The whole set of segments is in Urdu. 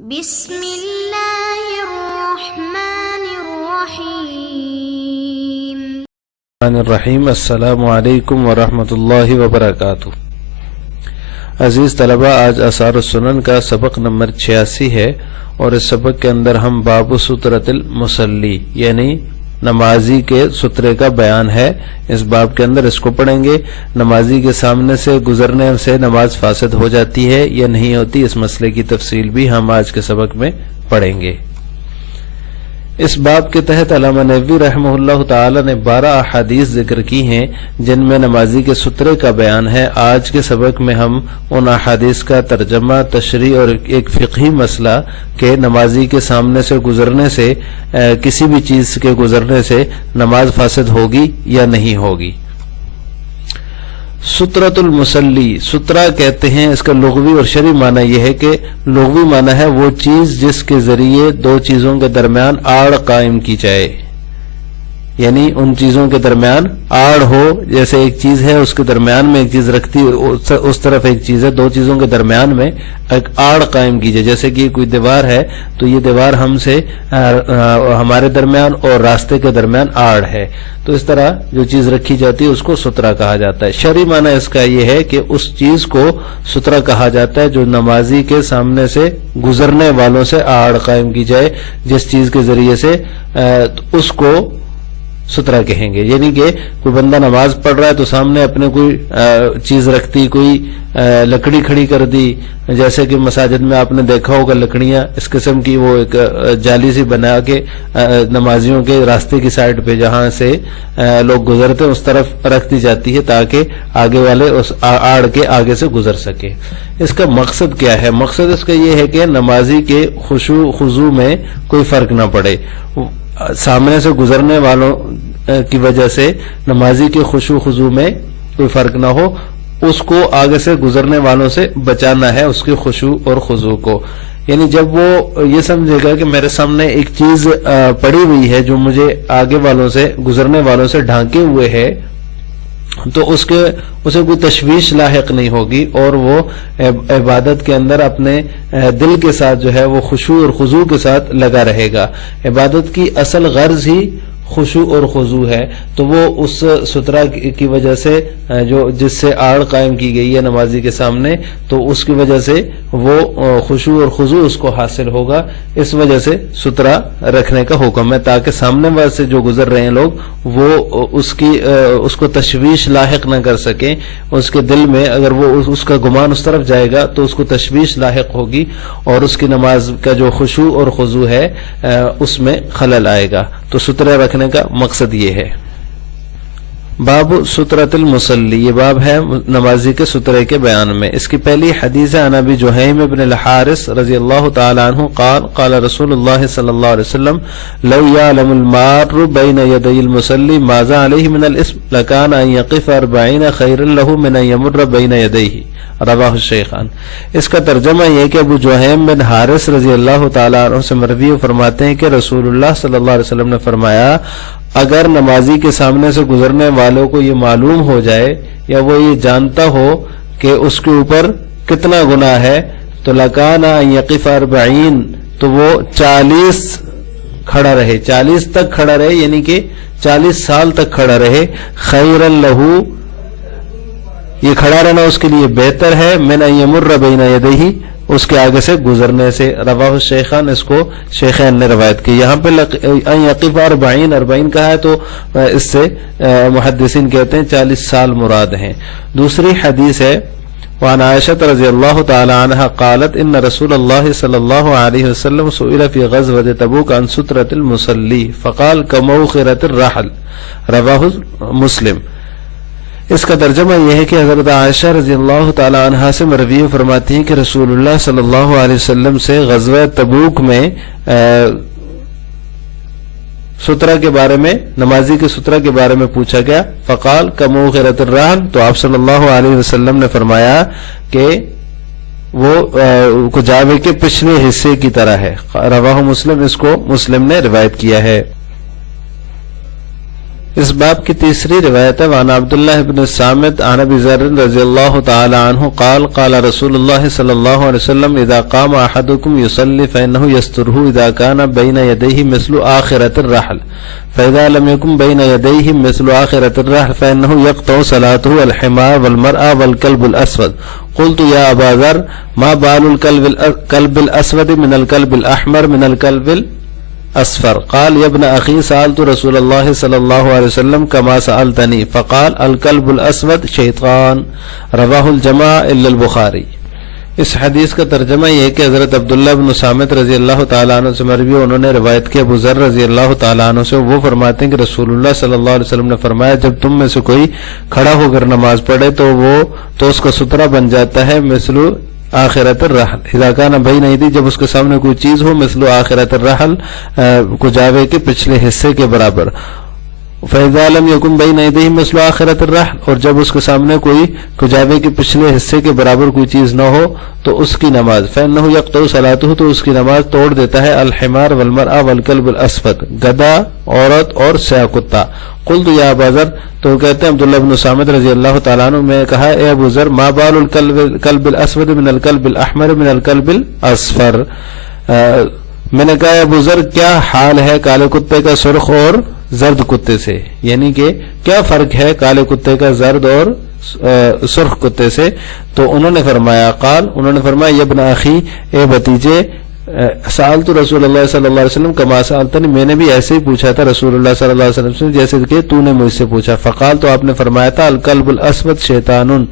بسم اللہ الرحمن الرحیم السلام علیکم ورحمۃ اللہ وبرکاتہ۔ عزیز طلبہ، آج آثار السنن کا سبق نمبر 86 ہے اور اس سبق کے اندر ہم باب سترۃ المصلی یعنی نمازی کے سترے کا بیان ہے۔ اس باب کے اندر اس کو پڑھیں گے۔ نمازی کے سامنے سے گزرنے سے نماز فاسد ہو جاتی ہے یا نہیں ہوتی، اس مسئلے کی تفصیل بھی ہم آج کے سبق میں پڑھیں گے۔ اس باب کے تحت علامہ نووی رحمہ اللہ تعالی نے 12 احادیث ذکر کی ہیں جن میں نمازی کے سترے کا بیان ہے۔ آج کے سبق میں ہم ان احادیث کا ترجمہ، تشریح اور ایک فقہی مسئلہ کہ نمازی کے سامنے سے گزرنے سے کسی بھی چیز کے گزرنے سے نماز فاسد ہوگی یا نہیں ہوگی۔ سترۃ المصلی، سترہ کہتے ہیں، اس کا لغوی اور شرعی معنی یہ ہے کہ لغوی معنی ہے وہ چیز جس کے ذریعے دو چیزوں کے درمیان آڑ قائم کی جائے، یعنی ان چیزوں کے درمیان آڑ ہو، جیسے ایک چیز ہے اس کے درمیان میں ایک چیز رکھتی، اس طرف ایک چیز ہے، دو چیزوں کے درمیان میں ایک آڑ قائم کی جائے۔ جیسے کہ کوئی دیوار ہے تو یہ دیوار ہم سے ہمارے درمیان اور راستے کے درمیان آڑ ہے، تو اس طرح جو چیز رکھی جاتی ہے اس کو سترہ کہا جاتا ہے۔ شرعی معنی اس کا یہ ہے کہ اس چیز کو سترہ کہا جاتا ہے جو نمازی کے سامنے سے گزرنے والوں سے آڑ قائم کی جائے، جس چیز کے ذریعے سے اس کو سترہ کہیں گے۔ یعنی کہ کوئی بندہ نماز پڑھ رہا ہے تو سامنے اپنے کوئی چیز رکھتی، کوئی لکڑی کھڑی کر دی، جیسے کہ مساجد میں آپ نے دیکھا ہوگا لکڑیاں اس قسم کی وہ ایک جالی سی بنا کے نمازیوں کے راستے کی سائڈ پہ جہاں سے لوگ گزرتے ہیں اس طرف رکھ دی جاتی ہے تاکہ آگے والے اس آڑ کے آگے سے گزر سکے۔ اس کا مقصد کیا ہے؟ مقصد اس کا یہ ہے کہ نمازی کے خشوع خضوع میں کوئی فرق نہ پڑے، سامنے سے گزرنے والوں کی وجہ سے نمازی کے خشوع خضوع میں کوئی فرق نہ ہو، اس کو آگے سے گزرنے والوں سے بچانا ہے، اس کے خشوع اور خضوع کو۔ یعنی جب وہ یہ سمجھے گا کہ میرے سامنے ایک چیز پڑی ہوئی ہے جو مجھے آگے والوں سے گزرنے والوں سے ڈھانکے ہوئے ہے، تو اسے کوئی تشویش لاحق نہیں ہوگی اور وہ عبادت کے اندر اپنے دل کے ساتھ جو ہے وہ خشوع اور خضوع کے ساتھ لگا رہے گا۔ عبادت کی اصل غرض ہی خشوع اور خضوع ہے، تو وہ اس سترہ کی وجہ سے جس سے آڑ قائم کی گئی ہے نمازی کے سامنے، تو اس کی وجہ سے وہ خشوع اور خضوع اس کو حاصل ہوگا۔ اس وجہ سے سترہ رکھنے کا حکم ہے تاکہ سامنے والے سے جو گزر رہے ہیں لوگ وہ اس کو تشویش لاحق نہ کر سکیں۔ اس کے دل میں اگر وہ اس کا گمان اس طرف جائے گا تو اس کو تشویش لاحق ہوگی اور اس کی نماز کا جو خشوع اور خضوع ہے اس میں خلل آئے گا۔ تو سترہ رکھنے کا مقصد یہ ہے۔ باب سترۃ المصلی، یہ باب ہے نمازی کے سترے کے بیان میں۔ اس کی پہلی حدیث ہے عن ابی جہیم بن الحارث رضی اللہ تعالی عنہ قال قال رسول اللہ صلی اللہ علیہ وسلم لو يعلم المار بین یدی المصلی ماذا علیہ من الاسم لکان ان یقف 40 خیر له من ان یمر بین یدیہ، رواہ الشیخان۔ اس کا ترجمہ یہ کہ ابو جہیم بن حارث رضی اللہ تعالی عنہ سے مروی فرماتے ہیں کہ رسول اللہ صلی اللہ علیہ وسلم نے فرمایا اگر نمازی کے سامنے سے گزرنے والوں کو یہ معلوم ہو جائے یا وہ یہ جانتا ہو کہ اس کے اوپر کتنا گناہ ہے تو لکان ان یقف 40، تو وہ 40 کھڑا رہے، 40 تک کھڑا رہے، یعنی کہ 40 سال تک کھڑا رہے، خیر له، یہ کھڑا رہنا اس کے لیے بہتر ہے، من ان یمر بین یدیہ، اس کے آگے سے گزرنے سے۔ رواہ الشیخان، اس کو شیخین نے روایت کی۔ یہاں پہ ان یقف 40 کہا ہے تو اس سے محدثین کہتے ہیں 40 سال مراد ہیں۔ دوسری حدیث ہے وعن عائشہ رضی اللہ تعالی عنہ قالت ان رسول اللہ صلی اللہ علیہ وسلم سئل فی غزوۃ تبوک عن سترۃ المصلی فقال کموخرۃ الرحل، رواہ مسلم۔ اس کا ترجمہ یہ ہے کہ حضرت عائشہ رضی اللہ تعالی عنہ سے مروی فرماتی ہیں کہ رسول اللہ صلی اللہ علیہ وسلم سے غزوہ تبوک میں سترہ کے بارے میں، نمازی کے سترہ کے بارے میں پوچھا گیا۔ فقال کموخرۃ الرحل، تو آپ صلی اللہ علیہ وسلم نے فرمایا کہ وہ کجاوے کے پچھلے حصے کی طرح ہے، رواہ مسلم، اس کو مسلم نے روایت کیا ہے۔ اس باب کی تیسری روایت ہے وعن عبداللہ بن الصامت عن ابی ذر رضی اللہ تعالی عنہ قال قال رسول اللہ صلی اللہ علیہ وسلم اذا قام احدكم يصلي فانه يستره اذا كان بين يديه مثل آخرة الرحل فاذا لم يكن بين يديه مثل آخرة الرحل فانه يقطع صلاته الحمار والمرأة والكلب الاسود قلت يا ابا ذر ما بال الكلب الاسود من الكلب الاحمر من الكلب اصفر قال يا ابن اخي سألت رسول الله صلى الله عليه وسلم كما سألتني فقال الكلب الاسود شیطان رواه الجماعة الا البخاری. اس حدیث کا ترجمہ یہ ہے کہ حضرت عبداللہ بن صامت رضی اللہ تعالیٰ عنہ سے مروی انہوں نے روایت کی ابو ذر رضی اللہ تعالیٰ عنہ سے، وہ فرماتے ہیں کہ رسول اللہ صلی اللہ علیہ وسلم نے فرمایا جب تم میں سے کوئی کھڑا ہو کر نماز پڑھے تو اس کا سترہ بن جاتا ہے مثل آخرت الرحل اذا کان بین ایدی، جب اس کے سامنے کوئی چیز ہو مثل آخرت الرحل کجاوے کے پچھلے حصے کے برابر. فاذا لم یکن بین ایدیہ مثل آخرت الرحل، اور جب اس کے سامنے کوئی کجاوے کے پچھلے حصے کے برابر کوئی چیز نہ ہو تو اس کی نماز فإنہ یقطع صلاتہ، تو اس کی نماز توڑ دیتا ہے الحمار والمرأة والکلب الاسود، گدھا عورت اور سیاہ کتا. قلت یا ابا ذر، تو کہتے ہیں عبداللہ بن صامت رضی اللہ تعالیٰ عنہ میں کہا اے ابو ذر ما بال الکلب الاسود من الکلب الاحمر من الکلب الاصفر، میں نے کہا ابو ذر کیا حال ہے کالے کتے کا سرخ اور زرد کتے سے، یعنی کہ کیا فرق ہے کالے کتے کا زرد اور سرخ کتے سے. تو انہوں نے فرمایا یا ابن اخی، اے بھتیجے، سألت رسول اللہ صلی اللہ علیہ وسلم کما سألتنی، میں نے بھی ایسے ہی پوچھا تھا رسول اللہ صلی اللہ علیہ وسلم سے جیسے کہ تو نے مجھ سے پوچھا. فقال، تو آپ نے فرمایا تھا الکلب الاسود شیطان،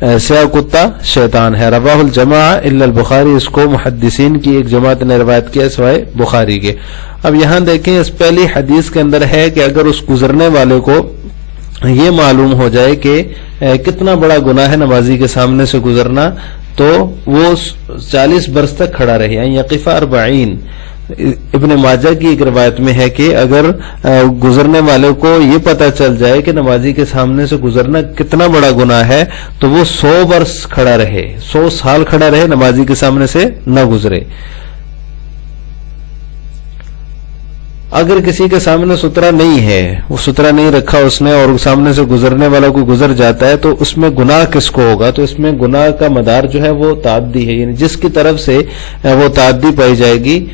سیاہ کتا شیطان ہے. رواہ الجماعہ الا البخاری، اس کو محدثین کی ایک جماعت نے روایت کیا سوائے بخاری کے. اب یہاں دیکھیں اس پہلی حدیث کے اندر ہے کہ اگر اس گزرنے والے کو یہ معلوم ہو جائے کہ کتنا بڑا گناہ ہے نمازی کے سامنے سے گزرنا، تو وہ 40 برس تک کھڑا رہے. یعنی یقف 40. ابن ماجہ کی ایک روایت میں ہے کہ اگر گزرنے والے کو یہ پتہ چل جائے کہ نمازی کے سامنے سے گزرنا کتنا بڑا گناہ ہے تو وہ 100 برس کھڑا رہے، 100 سال کھڑا رہے، نمازی کے سامنے سے نہ گزرے. اگر کسی کے سامنے سترہ نہیں ہے، وہ سترہ نہیں رکھا اس نے، اور سامنے سے گزرنے والا کو گزر جاتا ہے، تو اس میں گناہ کس کو ہوگا؟ تو اس میں گناہ کا مدار جو ہے وہ تعدی ہے، یعنی جس کی طرف سے وہ تعدی پائی جائے گی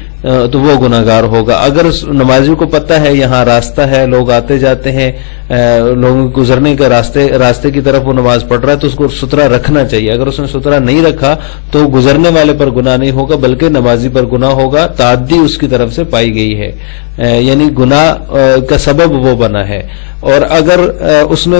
تو وہ گناہگار ہوگا. اگر نمازی کو پتہ ہے یہاں راستہ ہے، لوگ آتے جاتے ہیں، لوگوں کے گزرنے کا راستے کی طرف وہ نماز پڑھ رہا ہے، تو اس کو سترہ رکھنا چاہیے. اگر اس نے سترہ نہیں رکھا تو گزرنے والے پر گناہ نہیں ہوگا بلکہ نمازی پر گناہ ہوگا، تعدی اس کی طرف سے پائی گئی ہے، یعنی گناہ کا سبب وہ بنا ہے. اور اگر اس نے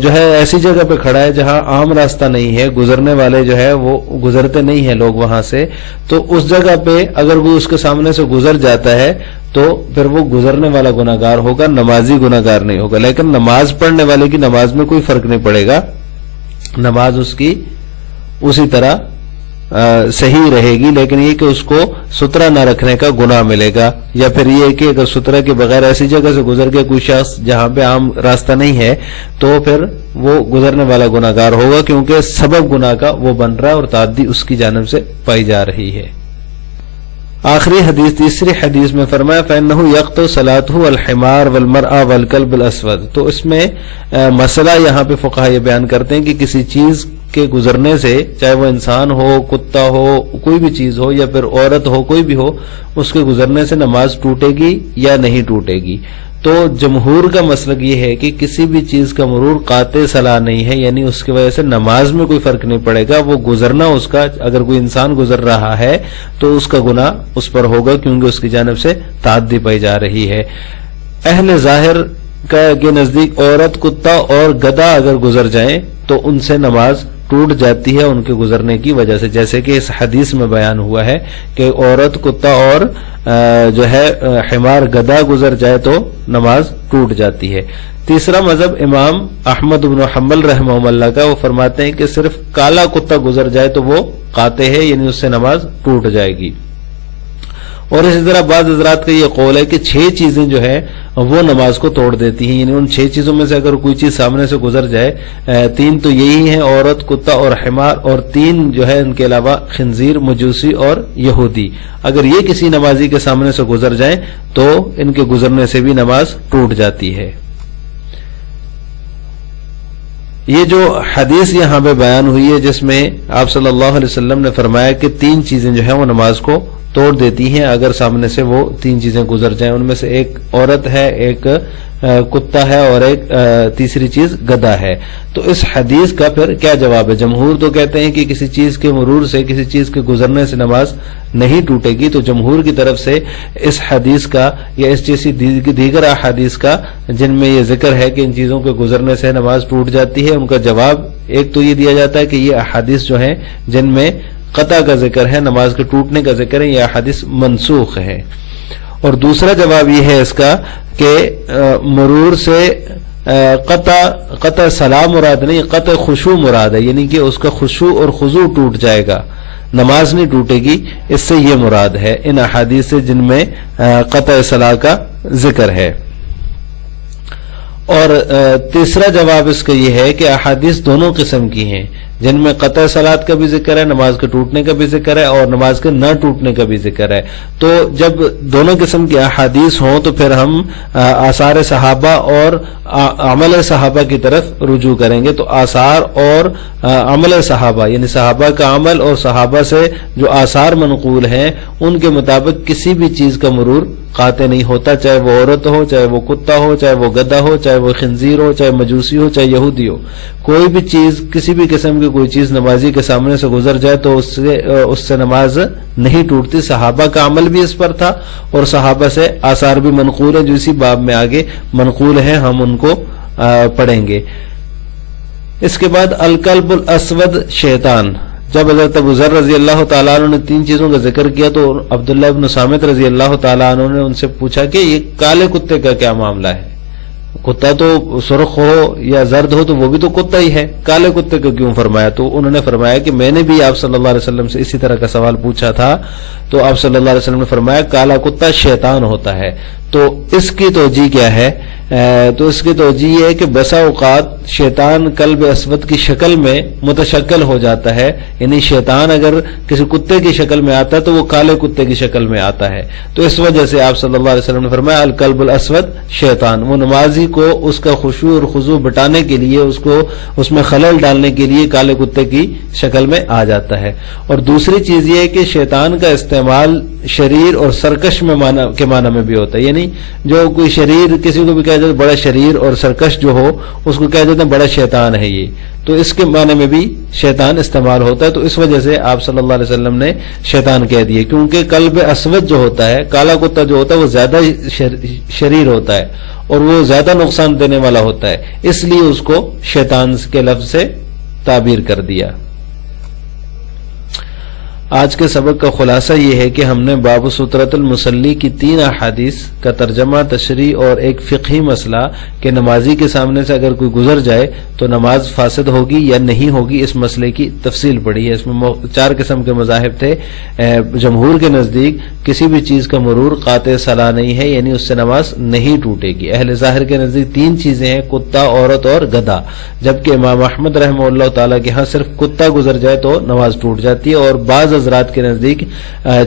جو ہے ایسی جگہ پہ کھڑا ہے جہاں عام راستہ نہیں ہے، گزرنے والے جو ہے وہ گزرتے نہیں ہیں لوگ وہاں سے، تو اس جگہ پہ اگر وہ اس کے سامنے سے گزر جاتا ہے تو پھر وہ گزرنے والا گناہگار ہوگا، نمازی گناہگار نہیں ہوگا. لیکن نماز پڑھنے والے کی نماز میں کوئی فرق نہیں پڑے گا، نماز اس کی اسی طرح صحیح رہے گی، لیکن یہ کہ اس کو سترہ نہ رکھنے کا گناہ ملے گا. یا پھر یہ کہ اگر سترہ کے بغیر ایسی جگہ سے گزر کے کوئی شخص جہاں پہ عام راستہ نہیں ہے تو پھر وہ گزرنے والا گناہگار ہوگا، کیونکہ سبب گناہ کا وہ بن رہا ہے اور تعدی اس کی جانب سے پائی جا رہی ہے. آخری حدیث، تیسری حدیث میں فرمایا فإنه يقطع صلاته الحمار والمرأة والكلب الاسود. تو اس میں مسئلہ یہاں پہ فقہا یہ بیان کرتے ہیں کہ کسی چیز کے گزرنے سے، چاہے وہ انسان ہو، کتا ہو، کوئی بھی چیز ہو، یا پھر عورت ہو، کوئی بھی ہو، اس کے گزرنے سے نماز ٹوٹے گی یا نہیں ٹوٹے گی. تو جمہور کا مسلک یہ ہے کہ کسی بھی چیز کا مرور قاطع صلاح نہیں ہے، یعنی اس کی وجہ سے نماز میں کوئی فرق نہیں پڑے گا. وہ گزرنا اس کا، اگر کوئی انسان گزر رہا ہے تو اس کا گناہ اس پر ہوگا، کیونکہ اس کی جانب سے تعدی پائی جا رہی ہے. اہل ظاہر کے نزدیک عورت، کتا اور گدھا اگر گزر جائیں تو ان سے نماز ٹوٹ جاتی ہے ان کے گزرنے کی وجہ سے، جیسے کہ اس حدیث میں بیان ہوا ہے کہ عورت، کتا اور جو ہے حمار، گدھا گزر جائے تو نماز ٹوٹ جاتی ہے. تیسرا مذہب امام احمد بن حنبل رحمہ اللہ کا، وہ فرماتے ہیں کہ صرف کالا کتا گزر جائے تو وہ قاطع ہے، یعنی اس سے نماز ٹوٹ جائے گی. اور اسی طرح بعض حضرات کا یہ قول ہے کہ 6 چیزیں جو ہے وہ نماز کو توڑ دیتی ہیں، یعنی ان 6 چیزوں میں سے اگر کوئی چیز سامنے سے گزر جائے، 3 تو یہی ہیں، عورت، کتا اور حمار، اور 3 جو ہے ان کے علاوہ خنزیر، مجوسی اور یہودی. اگر یہ کسی نمازی کے سامنے سے گزر جائیں تو ان کے گزرنے سے بھی نماز ٹوٹ جاتی ہے. یہ جو حدیث یہاں پہ بیان ہوئی ہے جس میں آپ صلی اللہ علیہ وسلم نے فرمایا کہ 3 چیزیں جو ہیں وہ نماز کو توڑ دیتی ہیں اگر سامنے سے وہ 3 چیزیں گزر جائیں، ان میں سے ایک عورت ہے، ایک کتا ہے، اور ایک تیسری چیز گدھا ہے۔ تو اس حدیث کا پھر کیا جواب ہے؟ جمہور تو کہتے ہیں کہ کسی چیز کے مرور سے، کسی چیز کے گزرنے سے نماز نہیں ٹوٹے گی، تو جمہور کی طرف سے اس حدیث کا یا اس جیسی دیگر احادیث کا جن میں یہ ذکر ہے کہ ان چیزوں کے گزرنے سے نماز ٹوٹ جاتی ہے، ان کا جواب ایک تو یہ دیا جاتا ہے کہ یہ احادیث جو ہیں جن میں قطع کا ذکر ہے، نماز کے ٹوٹنے کا ذکر ہے، یہ احادیث منسوخ ہے۔ اور دوسرا جواب یہ ہے اس کا کہ مرور سے قطع صلاح مراد نہیں، قطع خشوع مراد ہے، یعنی کہ اس کا خشوع اور خضوع ٹوٹ جائے گا، نماز نہیں ٹوٹے گی، اس سے یہ مراد ہے ان احادیث سے جن میں قطع صلاح کا ذکر ہے۔ اور تیسرا جواب اس کا یہ ہے کہ احادیث دونوں قسم کی ہیں، جن میں قطع صلاۃ کا بھی ذکر ہے، نماز کے ٹوٹنے کا بھی ذکر ہے، اور نماز کے نہ ٹوٹنے کا بھی ذکر ہے۔ تو جب دونوں قسم کی احادیث ہوں تو پھر ہم آثار صحابہ اور عمل صحابہ کی طرف رجوع کریں گے۔ تو آثار اور عمل صحابہ یعنی صحابہ کا عمل اور صحابہ سے جو آثار منقول ہیں ان کے مطابق کسی بھی چیز کا مرور قاطع نہیں ہوتا، چاہے وہ عورت ہو، چاہے وہ کتا ہو، چاہے وہ گدھا ہو، چاہے وہ خنزیر ہو، چاہے مجوسی ہو، چاہے یہودی ہو، کوئی بھی چیز، کسی بھی قسم کی کوئی چیز نمازی کے سامنے سے گزر جائے تو اس سے نماز نہیں ٹوٹتی۔ صحابہ کا عمل بھی اس پر تھا اور صحابہ سے آثار بھی منقول ہیں جو اسی باب میں آگے منقول ہیں، ہم ان کو پڑھیں گے۔ اس کے بعد الکلب الاسود شیطان، جب حضرت ابو ذر رضی اللہ تعالیٰ عنہ نے 3 چیزوں کا ذکر کیا تو عبداللہ ابن صامت رضی اللہ تعالیٰ عنہ نے ان سے پوچھا کہ یہ کالے کتے کا کیا معاملہ ہے؟ کتا تو سرخ ہو یا زرد ہو تو وہ بھی تو کتا ہی ہے، کالے کتے کو کیوں فرمایا؟ تو انہوں نے فرمایا کہ میں نے بھی آپ صلی اللہ علیہ وسلم سے اسی طرح کا سوال پوچھا تھا، تو آپ صلی اللہ علیہ وسلم نے فرمایا کالا کتا شیطان ہوتا ہے۔ تو اس کی توجیہ کیا ہے؟ تو اس کی توجیہ یہ ہے کہ بسا اوقات شیطان کلب اسود کی شکل میں متشکل ہو جاتا ہے، یعنی شیطان اگر کسی کتے کی شکل میں آتا ہے تو وہ کالے کتے کی شکل میں آتا ہے۔ تو اس وجہ سے آپ صلی اللہ علیہ وسلم نے فرمایا الکلب الاسود شیطان، وہ نمازی کو اس کا خشوع اور خضوع بٹانے کے لیے، اس میں خلل ڈالنے کے لیے کالے کتے کی شکل میں آ جاتا ہے۔ اور دوسری چیز یہ ہے کہ شیطان کا استعمال شریر اور سرکش کے معنی میں بھی ہوتا ہے، یعنی جو کوئی شریر، کسی کو بھی کہا جاتا ہے بڑا شریر اور سرکش جو ہو اس کو کہہ دیتے ہیں بڑا شیطان ہے یہ، تو اس کے معنی میں بھی شیطان استعمال ہوتا ہے۔ تو اس وجہ سے آپ صلی اللہ علیہ وسلم نے شیطان کہہ دیے، کیونکہ کلب اسود جو ہوتا ہے، کالا کتا جو ہوتا ہے وہ زیادہ شریر ہوتا ہے اور وہ زیادہ نقصان دینے والا ہوتا ہے، اس لیے اس کو شیطان کے لفظ سے تعبیر کر دیا۔ آج کے سبق کا خلاصہ یہ ہے کہ ہم نے باب سترۃ المصلی کی 3 احادیث کا ترجمہ، تشریح اور ایک فقہی مسئلہ کہ نمازی کے سامنے سے اگر کوئی گزر جائے تو نماز فاسد ہوگی یا نہیں ہوگی، اس مسئلے کی تفصیل پڑھی ہے۔ اس میں 4 قسم کے مذاہب تھے۔ جمہور کے نزدیک کسی بھی چیز کا مرور قاطع صلاح نہیں ہے، یعنی اس سے نماز نہیں ٹوٹے گی۔ اہل ظاہر کے نزدیک 3 چیزیں ہیں، کتا، عورت اور گدھا، جبکہ امام احمد رحمہ اللہ تعالیٰ کے ہاں صرف کتا گزر جائے تو نماز ٹوٹ جاتی ہے، اور بعض حضرات کے نزدیک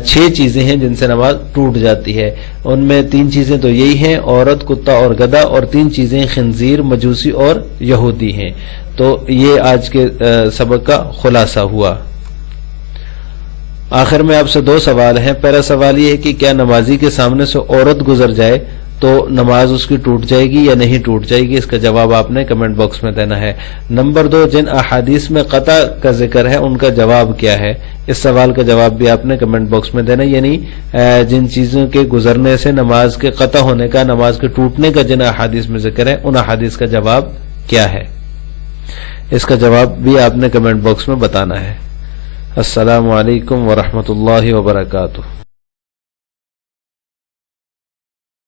6 چیزیں ہیں جن سے نماز ٹوٹ جاتی ہے۔ ان میں 3 چیزیں تو یہی ہیں، عورت، کتا اور گدھا، اور 3 چیزیں خنزیر، مجوسی اور یہودی ہیں۔ تو یہ آج کے سبق کا خلاصہ ہوا۔ آخر میں آپ سے 2 سوال ہیں۔ پہلا سوال یہ ہے کہ کیا نمازی کے سامنے سے عورت گزر جائے تو نماز اس کی ٹوٹ جائے گی یا نہیں ٹوٹ جائے گی؟ اس کا جواب آپ نے کمنٹ باکس میں دینا ہے۔ نمبر 2، جن احادیث میں قطع کا ذکر ہے ان کا جواب کیا ہے؟ اس سوال کا جواب بھی آپ نے کمنٹ باکس میں دینا ہے، یعنی جن چیزوں کے گزرنے سے نماز کے قطع ہونے کا، نماز کے ٹوٹنے کا جن احادیث میں ذکر ہے ان احادیث کا جواب کیا ہے؟ اس کا جواب بھی آپ نے کمنٹ باکس میں بتانا ہے۔ السلام علیکم ورحمۃ اللہ وبرکاتہ۔